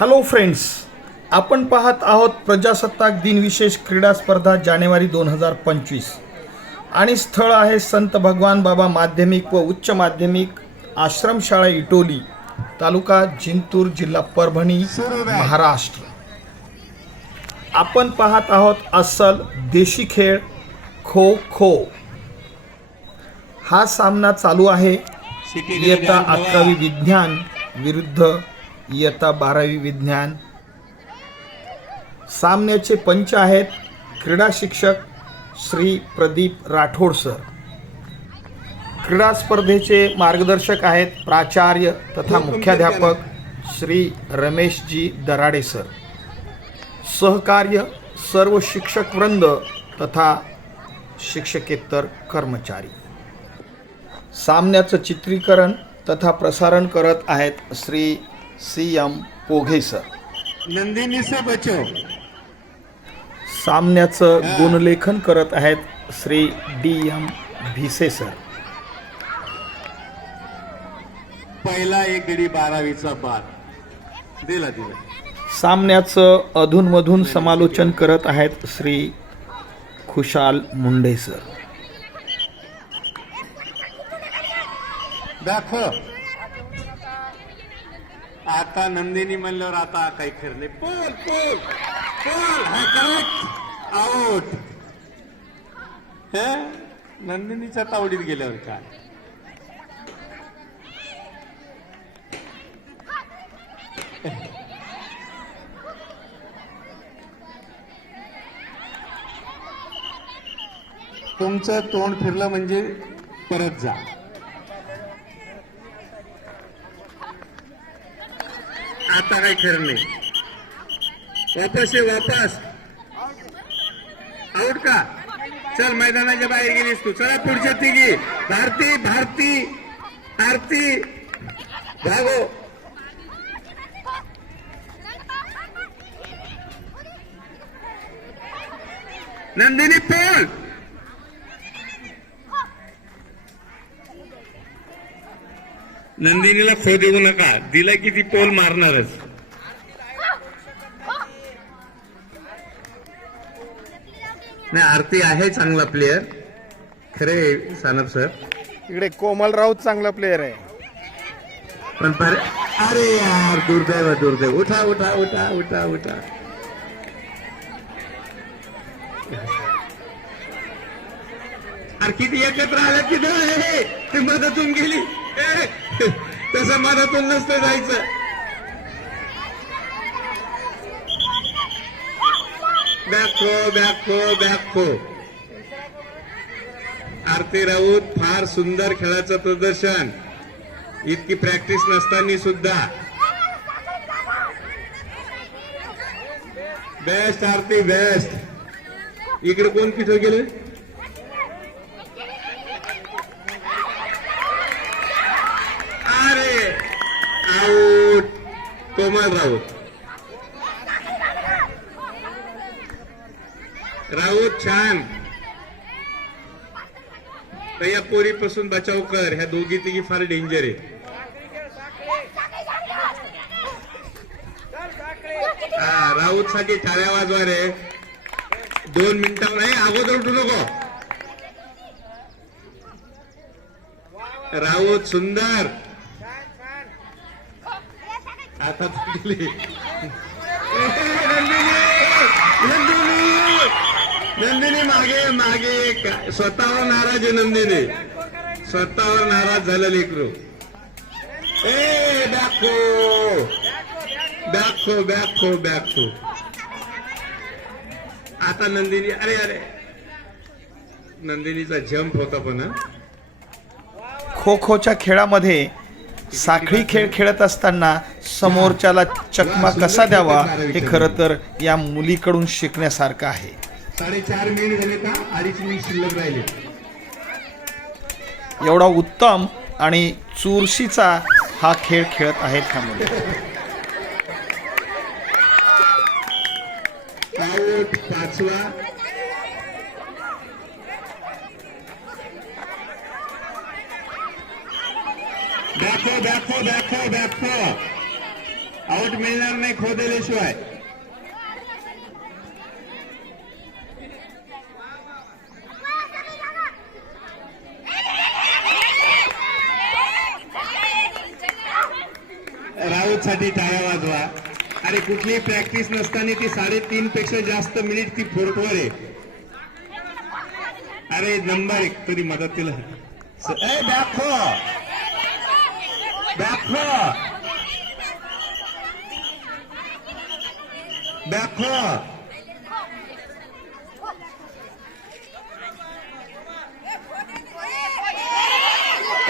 Hello friends आपण पाहत आहोत प्रजासत्ताक दिन विशेष क्रीडा स्पर्धा जानेवारी दोन हजार पंचवीस. आणि स्थळ आहे संत भगवान बाबा माध्यमिक व उच्च माध्यमिक आश्रमशाळा इटोली तालुका जिंतूर जिल्हा परभणी महाराष्ट्र. आपण पाहत आहोत अस्सल देशी खेळ खो खो. हा सामना चालू आहे. इयत्ता अकरावी विज्ञान विरुद्ध इयत्ता बारावी विज्ञान. सामन्याचे पंच आहेत क्रीडा शिक्षक श्री प्रदीप राठोड सर. क्रीडा स्पर्धेचे मार्गदर्शक आहेत प्राचार्य तथा मुख्याध्यापक श्री रमेशजी दराडे सर. सहकार्य सर्व शिक्षक वृंद तथा शिक्षकेतर कर्मचारी. सामन्याचं चित्रीकरण तथा प्रसारण करत आहेत Shri C M Poghe sir. Nandini से बचो. सामन्याचं गुणलेखन करत आहेत Shri D M Bhise sir. पहिला एक गडी बारावीचा बार दिला दिला. सामन्याचं अधूनमधून समालोचन करत आहेत श्री खुशाल मुंडे सर. दाखव. आता नंदिनी म्हणल्यावर आता काही खरं नाही. पोल पोल पोल हा करेक्ट आउट हे? नंदिनीच्या तावडीत गेल्यावर काय? तुमचं तोंड फिरलं म्हणजे परत जा. आता काही खरं नाही वापस ये वापस. आउट का? चल मैदानाच्या बाहेर गेलीस तू. चला पुढच्या तिघी. भारती भारती आरती भागो. नंदिनी पोल नंदिनीला खो देऊ नका. दिला की ती पोल मारणारच. नाही आरती आहे चांगला प्लेअर खरे सानप सर इकडे कोमल राऊत चांगला प्लेअर आहे. पण पर अरे यार दुर्दैव दुर्दैव. उठा उठा उठा उठा उठा. अरे किती एकत्र आलं किती हे ते मधातून गेली. ए, तसं मनातून नसतं जायचं. बॅको बॅको बॅको आरती राऊत फार सुंदर खेळाचं प्रदर्शन. इतकी प्रॅक्टिस नसताना सुद्धा. बेस्ट आरती बेस्ट इकडे कोण पिठं गेले अरे आऊट कोमल राऊत राऊत छान तर या पोरीपासून बचाव कर. ह्या दोघी तिघी फार डेंजर आहे. हा राऊत साठी टाळ्या वाजवा रे. दोन मिनिटावर आहे अगोदर उठू नको. राऊत सुंदर. आता नंदिनी नंदिनी मागे मागे स्वतःवर नाराज आहे नंदिनी. स्वतःवर नाराज झालं लेकरू. ए बॅको बॅको बॅको बॅको आता नंदिनी अरे अरे. नंदिनीचा जंप होता पण खो खोच्या खेळामध्ये साखळी खेळ खेळत असताना समोरच्याला चकमा कसा द्यावा हे खरं तर या मुलीकडून शिकण्यासारखं आहे. साडेचार मिनिट झाले का अडीच मिनिट शिल्लक राहिले. एवढा उत्तम आणि चुरशीचा हा खेळ खेळत आहेत ह्या मुली. पाचवा दाखव दाखव दाखव दाखव आउट आऊट मिळणार नाही खोदल्याशिवाय राऊत साठी टाळ्या वाजवा अरे कुठलीही प्रॅक्टिस नसताना ती साडेतीन पेक्षा जास्त मिनिट ती फोर्टवर आहे अरे नंबर एक तरी मदतीला स- ए बॅक हो बॅक हो बॅक हो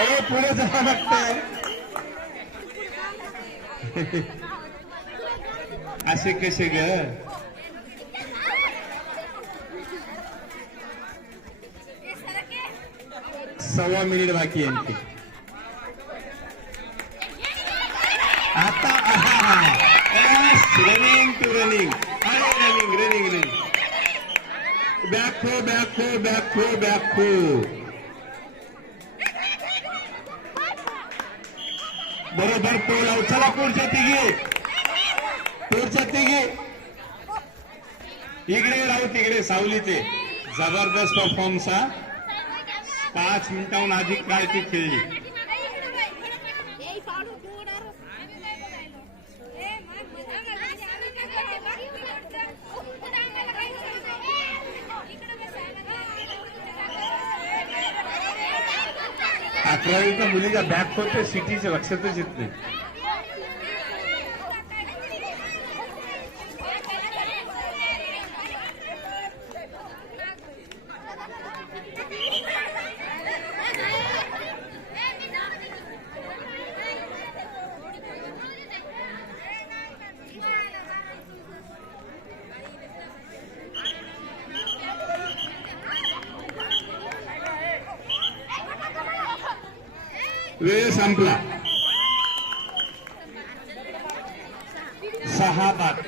ए पुढे जावं लागतंय. असे कसे ग? सव्वा मिनिट बाकी आहे. आणखी. आता रनिंग टू रनिंग अरे रनिंग रनिंग रनिंग बॅक हो बॅक हो बॅक हो बॅक बरोबर तो लाव. चला पुढच्या तिघे. पुढच्या तिघे. इकडे राहू तिकडे. सावलीचे जबरदस्त परफॉर्मन्स हा. पाच मिनिटाहून अधिक काय ती खेळली. अकरावीच्या मुलीच्या बॅक होते सिटीच्या लक्षातच येत नाही. वेळ संपला. सहा बाद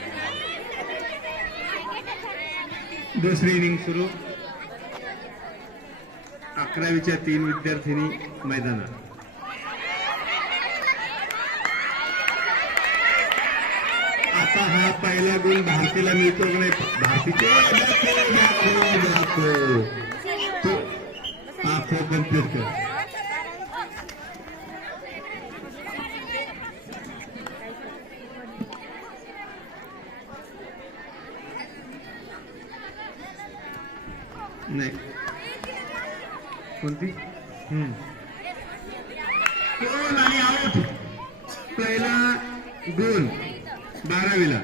दुसरी इनिंग सुरू. अकरावीच्या तीन विद्यार्थिनी मैदानात. आता हा पहिला गुण भारतीला मिळतो की नाही? भारतीचे दाखव दाखव कंप्लीट कर नाही हम्म. गोल आणि आउट पहिला गोल बारावीला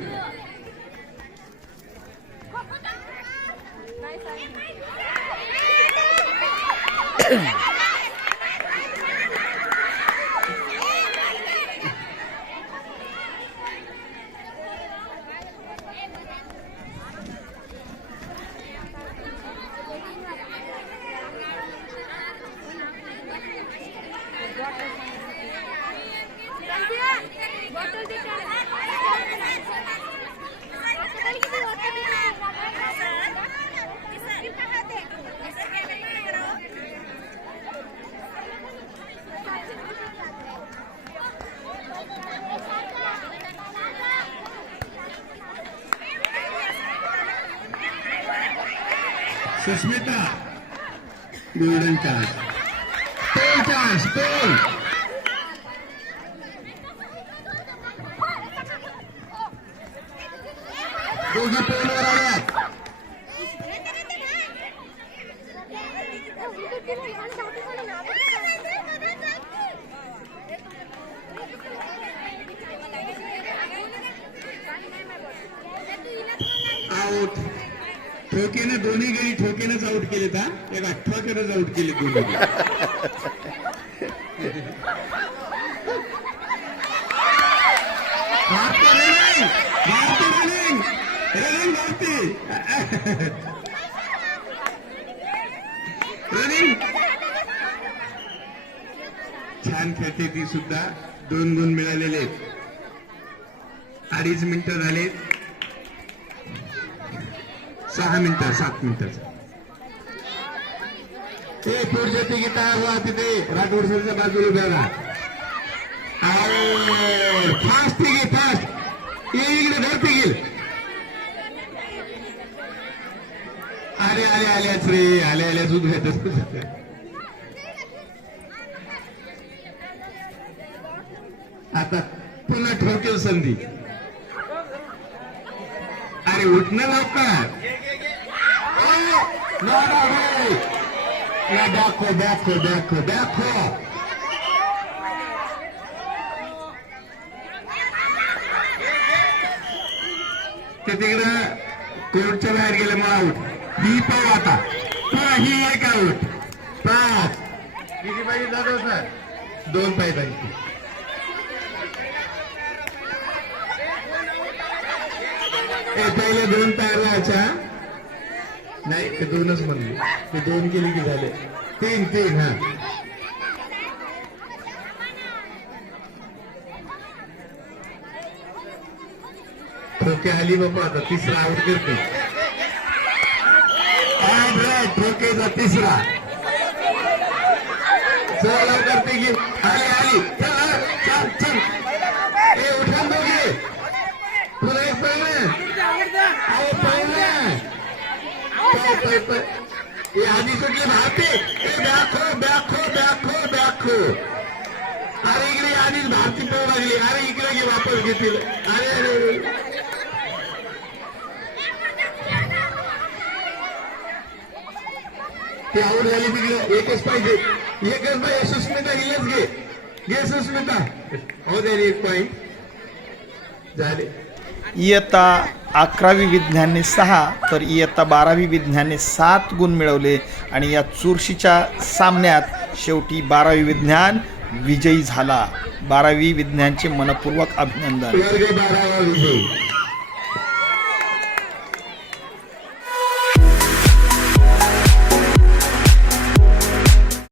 Sushmita golden charge toll charge toll दोघी टोलवर आल्यात ठोकेनं दोन्ही गेली ठोकेनंच आउट केले का एक अठ्ठाकेनंच आउट केले दोन्ही छान खेळते ती सुद्धा. दोन गुण मिळालेले. आहेत. अडीच मिनिटं झाले सहा मिनिटं सात मिनिटाचं ते पुढच्या तिघी तयार व्हा तिथे राठोड सरच्या बाजूला उभ्या राहा. फास्ट तिघी फास्ट ये इकडे धरते गेल आले आले आल्याच रे आले आल्याच उद्घाटच आता पुन्हा ठोकेल संधी. अरे उठणं लवकर. ओ, ना, ना, रे. ना, दाखव दाखव दाखव ते तिकडं कोर्टच्या बाहेर गेले मग आऊट ही पाहू आता पुन्हा ही एक आऊट पाच किती पाहिजे जातो सर दोन पाहिजे ए पहिले दोन तयार व्हायच्या नाही ते दोनच म्हणले ते दोन केले की झाले तीन तीन, हा। ठोके आली बाबा आता तिसरा आउट करते ठोकेचा तिसरा। चला करते की पाय, पाय, पाय. हे आधी सुटली भारती ए दाखो दाखो दाखो अरे इकडे आधीच भारती पळू लागली. अरे इकडे घे वापस घेतील. अरे अरे अरे. ते आऊट झाली तिकडे. एकच पाहिजे. एकच पाहिजे सुस्मिता हिलच घे. घे सुस्मिता हो दे एक पॉईंट झाले. इयत्ता अकरावी विज्ञानने सहा तर इयत्ता बारावी विज्ञानने सात गुण मिळवले आणि या चुरशीच्या सामन्यात शेवटी बारावी विज्ञान विजयी झाला. बारावी विज्ञानचे मनपूर्वक अभिनंदन.